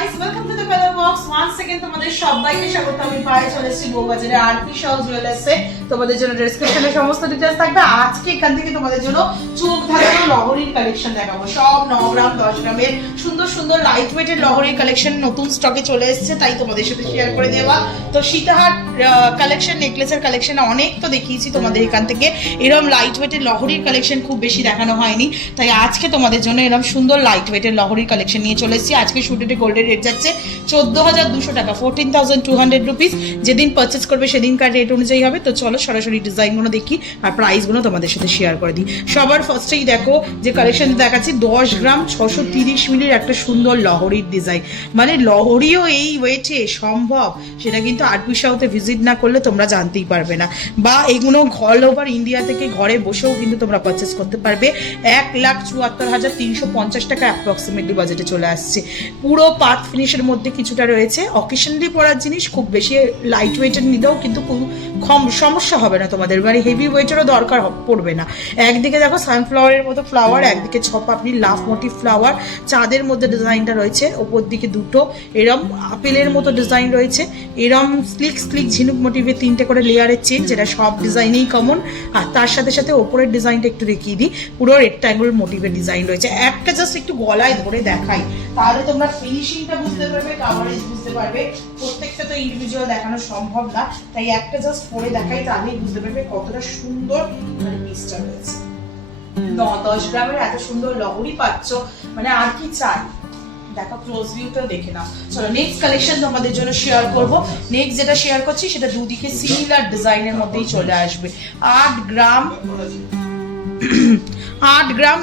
guys, welcome to the color box. Once again তোমাদের সবাইকে স্বাগত। আমি পায়ে চলেছি বউবাজারে আরপি শাহ জুয়েলার্সে। তোমাদের জন্য ডেসক্রিপশনে সমস্ত ডিটেইলস থাকবে। আজকে এখান থেকে তোমাদের জন্য চোখ ধাঁধানো লহরির কালেকশন দেখাবো। সব 9 গ্রাম 10 গ্রামের সুন্দর সুন্দর লাইট ওয়েটের লহরির কালেকশন নতুন স্টকে চলে এসেছে, তাই তোমাদের সাথে শেয়ার করে দেওয়া। তো সীতাহার কালেকশন, নেকলেসের কালেকশন অনেক তো দেখিয়েছি তোমাদের এখান থেকে। এরকম লাইট ওয়েটের লহরির কালেকশন খুব বেশি দেখানো হয়নি, তাই আজকে তোমাদের জন্য এরকম সুন্দর লাইট ওয়েটের লহরির কালেকশন নিয়ে চলে এসেছি। আজকে শুটেটে গোল্ডের রেট যাচ্ছে 14,200 টাকা, 14,200 রুপিস। যেদিন পারচেস করবে সেদিনকার রেট অনুযায়ী হবে। তো চলো সরাসরি ডিজাইনগুলো দেখি আর প্রাইসগুলো তোমাদের সাথে শেয়ার করে দিই। সবার ফার্স্টেই দেখো যে কালেকশন দেখাচ্ছি 10 গ্রাম 630 মিলির একটা সুন্দর লহরির ডিজাইন। মানে লহরিও এই ওয়েটে সম্ভব, সেটা কিন্তু আরপি শাহতে ভিজিট না করলে তোমরা জানতেই পারবে না। বা এগুলো অল ওভার ইন্ডিয়া থেকে ঘরে বসেও কিন্তু তোমরা পারচেস করতে পারবে। 1,74,350 টাকা অ্যাপ্রক্সিমেটলি বাজেটে চলে আসছে। পুরো পার্ট ফিনিশের মধ্যে কিছুটা রয়েছে। অকেশনালি পরার জিনিস, খুব বেশি লাইট ওয়েটের নিলেও কিন্তু খুব কম সমস্যা হবে না তোমাদের, মানে হেভি ওয়েটেরও দরকার পড়বে না। একদিকে দেখো সানফ্লাওয়ারের মতো ফ্লাওয়ার, একদিকে ছপাপড়ি লাভ মোটিভ ফ্লাওয়ার, চাঁদের মধ্যে ডিজাইনটা রয়েছে। ওপর দিকে দুটো এরম আপেলের মতো ডিজাইন রয়েছে। এরম স্লিক স্লিক ঝিনুক মোটিভে 3টে করে লেয়ারের চেন, যেটা সব ডিজাইনেই কমন। আর তার সাথে সাথে ওপরের ডিজাইনটা একটু দেখিয়ে দিই, পুরো রেক্ট্যাঙ্গুলার মোটিভের ডিজাইন রয়েছে। একটা জাস্ট একটু গলায় ধরে দেখাই, তাহলে তোমরা ফিনিশিংটা বুঝতে পারবে, কাভারেজ বুঝতে পারবে। প্রত্যেকটা তো ইন্ডিভিজুয়াল দেখানো সম্ভব না, তাই একটা জাস্ট পরে দেখাই, তাহলেই বুঝতে পারবে কতটা সুন্দর মানে পিসটা রয়েছে। 10 গ্রামের এত সুন্দর লহরি পাচ্ছ, মানে আর কি চাই। দেখো ক্লোজ ভিউটা দেখে নাও। চলো নেক্সট কালেকশন তোমাদের জন্য শেয়ার করব। নেক্সট যেটা শেয়ার করছি সেটা দুদিকে সিমিলার ডিজাইনের মধ্যেই চলে আসবে। 8 গ্রাম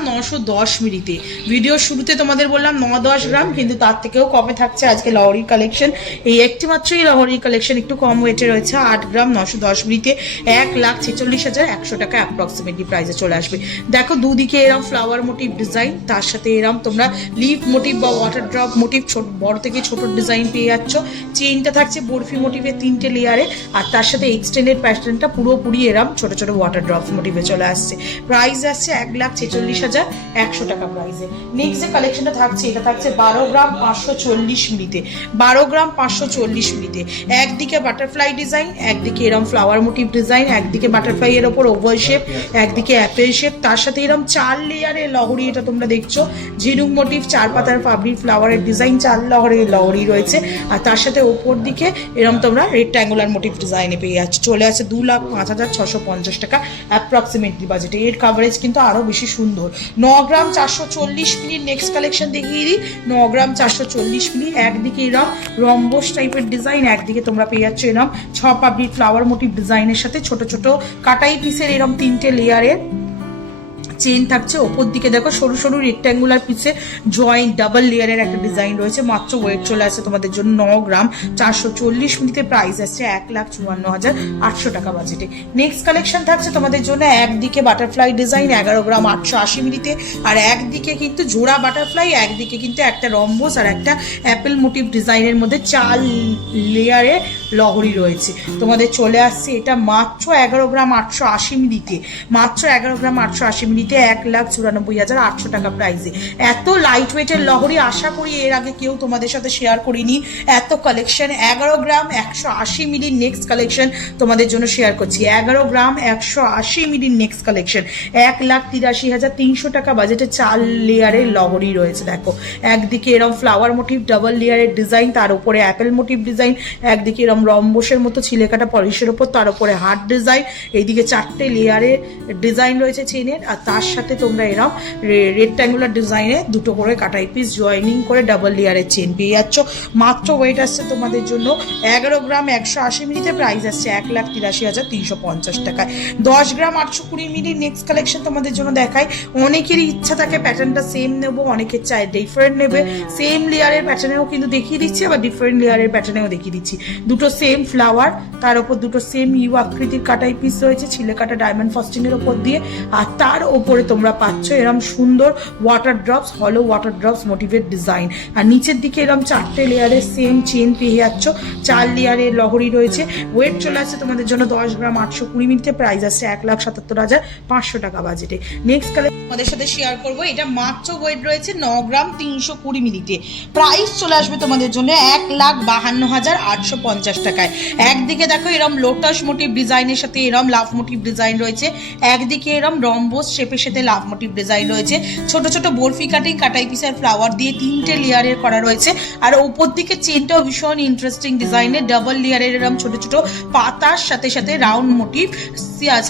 910 মিলিতে। ভিডিও শুরুতে তোমাদের বললাম 9-10 গ্রাম, কিন্তু তার থেকেও কমে থাকছে আজকে লহরির কালেকশন। এই একটি মাত্রই লহরির কালেকশন একটু কম ওয়েটে রয়েছে। 8 গ্রাম 910 মিলিতে 1,46,100 টাকা অ্যাপ্রক্সিমেটলি প্রাইসে চলে আসবে। দেখো দুদিকে এরম ফ্লাওয়ার মোটিভ ডিজাইন, তার সাথে এরম তোমরা লিফ মোটিভ বা ওয়াটার ড্রপ মোটিভ বড় থেকে ছোট ডিজাইন পেয়ে যাচ্ছ। চেইনটা থাকছে বরফি মোটিভের 3টে লেয়ারে, আর তার সাথে এক্সটেন্ডেড প্যাটার্নটা পুরোপুরি এরম ছোট ছোট ওয়াটার ড্রপ মোটিভে চলে আসছে। প্রাইস আসছে 1,46,100 টাকা প্রাইসে। নেক্সট যে কালেকশনটা থাকছে এটা থাকছে 12 গ্রাম 540 মিলিতে। 12 গ্রাম 540 মিলিতে একদিকে বাটারফ্লাই ডিজাইন, একদিকে এরম ফ্লাওয়ার মোটিভ ডিজাইন, একদিকে বাটারফ্লাই এর ওপর ওভাল শেপ, একদিকে অ্যাপেল শেপ, তার সাথে এরম 4 লেয়ারের লহরি। এটা তোমরা দেখছো ঝিনুক মোটিভ, 4 পাতার ফাবরি ফ্লাওয়ারের ডিজাইন, 4 লেয়ারের লহরি রয়েছে। আর তার সাথে ওপর দিকে এরম তোমরা রেক্ট্যাঙ্গুলার মোটিভ ডিজাইনে পেয়ে যাচ্ছ। চলে আসছে 2,05,650 টাকা অ্যাপ্রক্সিমেটলি বাজেটে। এর কাভারেজ কিন্তু আরো বেশি সুন্দর। 9 গ্রাম 440 মিলির নেক্সট কালেকশন দেখিয়ে দিই। 9 গ্রাম 440 মিলি, একদিকে এরম রম্বস টাইপের ডিজাইন, একদিকে তোমরা পেয়ে যাচ্ছ এরম ছপাপড়ি ফ্লাওয়ার মোটিভ ডিজাইনের সাথে ছোট ছোট কাটাই পিসের এরম 3টে লেয়ারের চেন থাকছে। ওপর দিকে দেখো সরু সরু রেক্ট্যাঙ্গুলার পিসে জয়েন্ট ডাবল লেয়ারের একটা ডিজাইন রয়েছে। মাত্র ওয়েট চলে আসছে তোমাদের জন্য 9 গ্রাম 440 মিলিতে। প্রাইস আসছে 1,54,800 টাকা বাজেটে। নেক্সট কালেকশন থাকছে তোমাদের জন্য একদিকে বাটারফ্লাই ডিজাইন 11 গ্রাম 880 মিলিতে, আর একদিকে কিন্তু জোড়া বাটারফ্লাই, একদিকে কিন্তু একটা রম্বস আর একটা অ্যাপেল মোটিভ ডিজাইনের মধ্যে 4 লেয়ারের লহরি রয়েছে। তোমাদের চলে আসছে এটা মাত্র 11 গ্রাম 880 মিলিতে। মাত্র 11 গ্রাম 880 মিলিতে 1,94,800 টাকা প্রাইসে। এত লাইট ওয়েটের লহরি আশা করি এর আগে কেউ তোমাদের সাথে শেয়ার করিনি। এত কালেকশন 11 গ্রাম 180 মিলির নেক্সট কালেকশন তোমাদের জন্য শেয়ার করছি। 11 গ্রাম 180 মিলির নেক্সট কালেকশন 1,83,300 টাকা বাজেটে। 4 লেয়ারের লহরি রয়েছে। দেখো একদিকে এরম ফ্লাওয়ার মোটিভ ডাবল লেয়ারের ডিজাইন, তার উপরে অ্যাপেল মোটিভ ডিজাইন, একদিকে এরম রম্বসের মতো ছিলেকাটা পলিশের ওপর, তার উপরে হার্ট ডিজাইন, এইদিকে 4টে লেয়ারের ডিজাইন রয়েছে চেনের। আর তার সাথে তোমরা এরম রেক্ট্যাঙ্গুলার ডিজাইনে দুটো করে কাটাই পিস জয়েনিং করে ডাবল লেয়ারের চেন পেয়ে যাচ্ছ। মাত্র ওয়েট আসছে তোমাদের জন্য 11 গ্রাম 180 মিলিতে। প্রাইস আসছে 1,83,350 টাকায়। 10 গ্রাম 820 মিলির নেক্সট কালেকশন তোমাদের জন্য দেখায়। অনেকেরই ইচ্ছা থাকে প্যাটার্নটা সেম নেবো, অনেকের চায় ডিফারেন্ট নেবে। সেম লেয়ারের প্যাটার্নেও কিন্তু দেখিয়ে দিচ্ছি, আবার ডিফারেন্ট লেয়ারের প্যাটার্নেও দেখিয়ে দিচ্ছি। দুটো সেম ফ্লাওয়ার, তার উপর দুটো সেম ইউ আকৃতির কাটাই পিস রয়েছে ছিলে কাটা ডায়মন্ড ফস্টিং এর উপর দিয়ে, আর তার ওপরে তোমরা পাচ্ছ এরম সুন্দর ওয়াটার ড্রপস, হলো ওয়াটার ড্রপস মোটিভেট ডিজাইন। আর নিচের দিকে এরম 4টে লেয়ারের সেম চেন পেয়ে যাচ্ছ, 4 লেয়ারের লহরি রয়েছে। ওয়েট চলে আসছে তোমাদের জন্য 10 গ্রাম 820 মিনিটে, প্রাইস আসছে 1,77,500 টাকা বাজেটে। নেক্সট কালেকশন তোমাদের সাথে শেয়ার করবো, এটা মাত্র ওয়েট রয়েছে 9 গ্রাম 320 মিনিটে, প্রাইস চলে আসবে তোমাদের জন্য 1,52,850 টাকায়। একদিকে দেখো এরম লোটাস মোটিভ ডিজাইনের সাথে এরম লাভ মোটিভ ডিজাইন রয়েছে, একদিকে এরম রম্বোস শেপের সাথে লাভ মোটিভ ডিজাইন রয়েছে, ছোট ছোট বরফি কাটিং কাটাই পিসের ফ্লাওয়ার দিয়ে 3টে লেয়ারের করা রয়েছে। আর ওপর দিকে চেনটাও ভীষণ ইন্টারেস্টিং ডিজাইনের, ডাবল লেয়ারের এরম ছোট ছোট পাতার সাথে সাথে রাউন্ড মোটিভ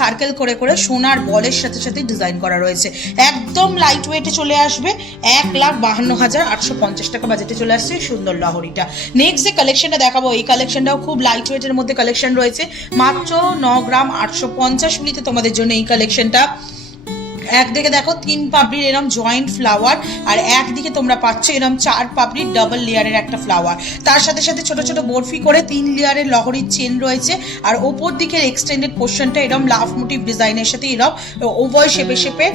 সার্কেল করে করে সোনার বলের সাথে সাথে ডিজাইন করা রয়েছে। একদম লাইট ওয়েটে চলে আসবে, 1,52,850 টাকা বাজেটে চলে আসছে সুন্দর লহরিটা। নেক্সট যে কালেকশনটা দেখাবো, এই কালেকশনটাও খুব লাইট ওয়েটের মধ্যে কালেকশন রয়েছে, মাত্র 9 গ্রাম 850 মিলিতে তোমাদের জন্য এই কালেকশনটা। একদিকে দেখো 3 পাপড়ির এরম জয়েন্ট ফ্লাওয়ার, আর একদিকে তোমরা পাচ্ছ এরম 4 পাপড়ির ডাবল লেয়ারের একটা ফ্লাওয়ার, তার সাথে সাথে ছোট ছোট বরফি করে 3 লেয়ারের লহরির চেন রয়েছে। আর ওপর দিকের এক্সটেন্ডেড পোর্শনটা এরম লাভ মোটিভ ডিজাইনের সাথে এরম ওভার শেপে শেপে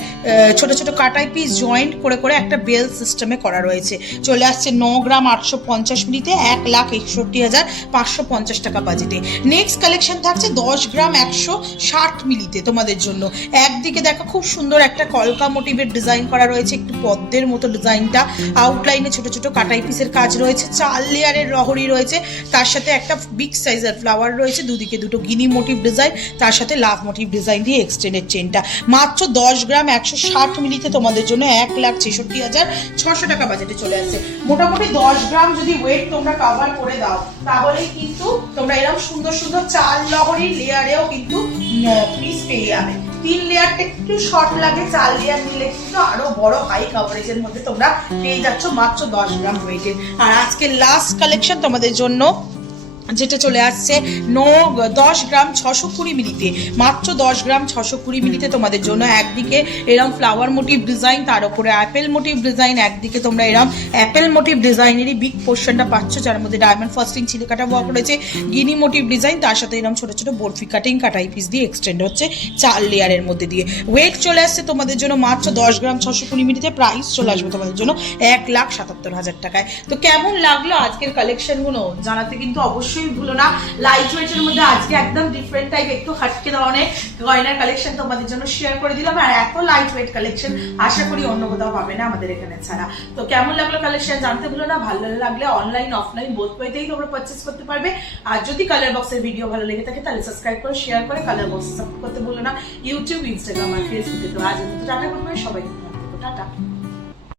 ছোট ছোট কাটাই পিস জয়েন্ট করে করে একটা বেল সিস্টেমে করা রয়েছে। চলে আসছে 9 গ্রাম 850 মিলিতে, 1,61,550 টাকা বাজেটে। নেক্সট কালেকশন থাকছে 10 গ্রাম 160 মিলিতে তোমাদের জন্য। একদিকে দেখো খুব সুন্দর একটা কলকা মোটিভের ডিজাইন করা রয়েছে, একটু পদ্মের মতো ডিজাইনটা, আউটলাইনে ছোট ছোট কাটাই পিসের কাজ রয়েছে, 4 লেয়ারের লহরি রয়েছে, তার সাথে একটা বিগ সাইজের ফ্লাওয়ার রয়েছে, দুদিকে দুটো গিনি মোটিভ ডিজাইন, তার সাথে লাভ মোটিভ ডিজাইন দিয়ে এক্সটেন্ডেড চেনটা। মাত্র 10 গ্রাম 160 মিলিতে তোমাদের জন্য 1,66,600 টাকা বাজেটে চলে আসছে। মোটামুটি 10 গ্রাম যদি ওয়েট তোমরা কভার করে দাও তাহলে কিন্তু তোমরা এরকম সুন্দর সুন্দর 4 লহরি লেয়ারেও কিন্তু পিস পেয়ে যাবে। 3 লেয়ারটা একটু শর্ট লাগে, 4 লেয়ার নিলে কিন্তু আরো বড় হাই কভারেজের মধ্যে তোমরা পেয়ে যাচ্ছ মাত্র 10 গ্রাম ওয়েটের। আর আজকে লাস্ট কালেকশন তোমাদের জন্য যেটা চলে আসছে 10 গ্রাম 620 মিলিতে, মাত্র 10 গ্রাম 620 মিলিতে তোমাদের জন্য। একদিকে এরম ফ্লাওয়ার মোটিভ ডিজাইন, তার উপরে অ্যাপেল মোটিভ ডিজাইন, একদিকে তোমরা এরম অ্যাপেল মোটিভ ডিজাইনেরই বিগ পোর্শনটা পাচ্ছ, যার মধ্যে ডায়মন্ড ফাস্টিং ছিলি কাটা ওয়ার্ক রয়েছে, গিনি মোটিভ ডিজাইন, তার সাথে এরম ছোট ছোট বরফি কাটিং কাটাই পিস দিয়ে এক্সটেন্ড হচ্ছে 4 লেয়ারের মধ্যে দিয়ে। ওয়েট চলে আসছে তোমাদের জন্য মাত্র 10 গ্রাম 620 মিলিতে, প্রাইস চলে আসবে তোমাদের জন্য 1,77,000 টাকায়। তো কেমন লাগলো আজকের কালেকশনগুলো জানাতে কিন্তু অবশ্যই ভুলো না। লাইট ওয়েটের মধ্যে আজকে একদম ডিফারেন্ট টাইপ একটু হাটকে ধরনের গয়নার কালেকশন তোমাদের জন্য শেয়ার করে দিলাম। আর এত লাইট ওয়েট কালেকশন আশা করি অন্য কোথাও পাবে না আমাদের এখানে ছাড়া। তো কেমন লাগলো কালেকশন জানতে ভুলো না। ভালো লাগলে অনলাইন অফলাইন বোথ ওয়েতেই তোমরা পারচেস করতে পারবে। আর যদি কালার বক্সের ভিডিও ভালো লেগে থাকে তাহলে সাবস্ক্রাইব করে শেয়ার করে কালার বক্স সাপোর্ট করতে ভুলো না, ইউটিউব, ইনস্টাগ্রাম আর ফেসবুকে। তো আজ টাটা করবে সবাই, টাটা।